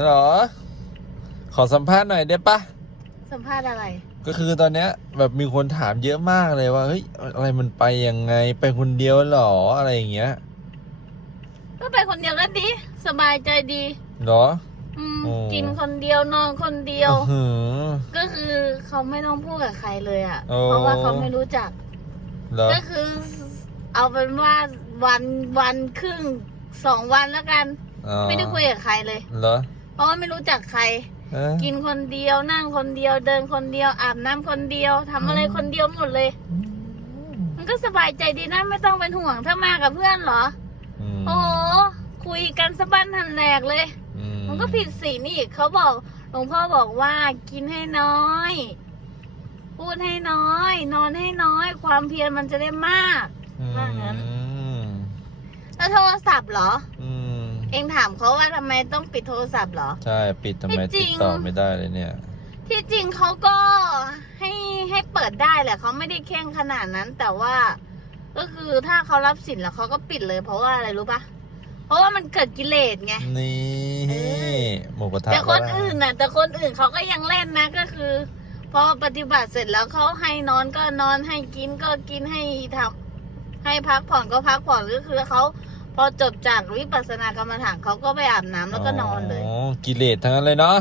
ฮัลโหลขอสัมภาษณ์หน่อยได้ปะสัมภาษณ์อะไร ก็คือตอนเนี้ยแบบมีคนถามเยอะมากเลยว่าเฮ้ยอะไรมันไปยังไงไปคนเดียวเหรออะไรอย่างเงี้ยก็ไปคนเดียวก็ดี สบายใจดี เหรอ อืม โอ้ กินคนเดียวนอนคนเดียว อื้อหือ ก็คือเขาไม่ต้องพูดกับใครเลยอะ่ะ โอ้ เพราะว่าเขาไม่รู้จัก เหรอก็คือ เอาเป็นว่าวันวันครึ่งสองวันแล้วกัน อ๋อไม่ได้คุยกับใครเลย เหรอ เพราะว่าไม่รู้จักใคร เอ๊ะกินคนเดียวนั่งคนเดียวเดินคนเดียวอาบน้ำคนเดียวทำอะไรคนเดียวหมดเลย มันก็สบายใจดีนะไม่ต้องเป็นห่วงถ้ามากับเพื่อนเหรอ อืมโอ้โหคุยกันสะบั้นทันแหลกเลย อืมันก็ผิดศีลอีกเขาบอกหลวงพ่อบอกว่ากินให้น้อย พูดให้น้อย นอนให้น้อย ความเพียรมันจะได้มาก ว่างั้น อืมแล้วโทรศัพท์เหรอ อืม เองถามเขาว่าทำไมต้องปิดโทรศัพท์เหรอ ใช่ ปิดทำไมไม่จริติดงต่อไม่ได้เลยเนี่ย ที่จริงเขาก็ให้ให้เปิดได้แหละเขาไม่ได้เข่งขนาดนั้น แต่ว่า ก็คือถ้าเขารับสินแล้วเขาก็ปิดเลย เพราะว่าอะไรรู้ปะเพราะว่ามันเกิดกิเลสไง นี่เออหมูกระทะแต่คนก็ได้อื่นน่ะ แต่คนอื่นเขาก็ยังเล่นนะก็คือ พอปฏิบัติเสร็จแล้วเขาให้นอนก็นอนให้กินก็กินให้ทำให้พักผ่อนก็พักผ่อนก็คือเขา พอจบจากวิปัสสนากรรมฐานเขาก็ไปอาบน้ำแล้วก็นอนเลย อ๋อกิเลสทั้งนั้นเลยเนาะ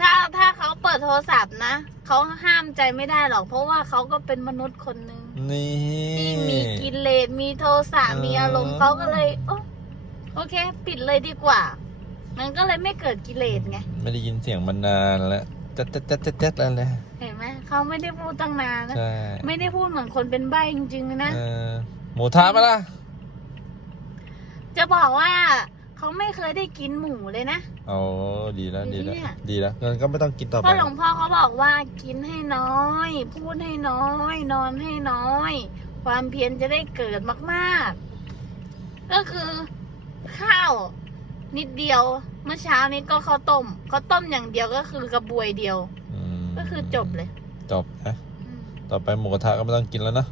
ถ้าถ้าเขาเปิดโทรศัพท์นะเขาห้ามใจไม่ได้หรอก เพราะว่าเขาก็เป็นมนุษย์คนหนึ่งนี่ ที่มีกิเลสมีโทสะเออมีอารมณ์เขาก็เลยโอโอเค ปิดเลยดีกว่า มันก็เลยไม่เกิดกิเลสไงไม่ได้ยินเสียงมานานแล้วจัดจัดจัดจัดจัดแล้วเลยเห็นไหมเขาไม่ได้พูดตั้งนานนะใช่ไม่ได้พูดเหมือนคนเป็นใบ้จริงๆนะ เออหมูทะมาละ จะบอกว่าเขาไม่เคยได้กินหมูเลยนะโอ้ดีแล้วดีแล้วเนี่ย ดีแล้วงั้นก็ไม่ต้องกินต่อเพไป ราะหลวงพ่อเขาบอกว่ากินให้น้อย พูดให้น้อย นอนให้น้อย ความเพียรจะได้เกิดมากๆ ก็คือข้าวนิดเดียว เมื่อเช้านี้ก็ข้าวต้มข้าวต้มอย่างเดียวก็คือกระบวยเดียวมก็คือจบเลยจบนะ อืมต่อไปหมูกระทะก็ไม่ต้องกินแล้วเนอะ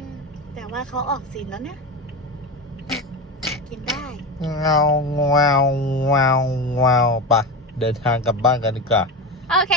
อืมแต่ว่าเขาออกสินแล้วเนี่ย กินได้เงาเงาเงาเงาปะเดินทางกลับบ้านกันดีกว่า โอเค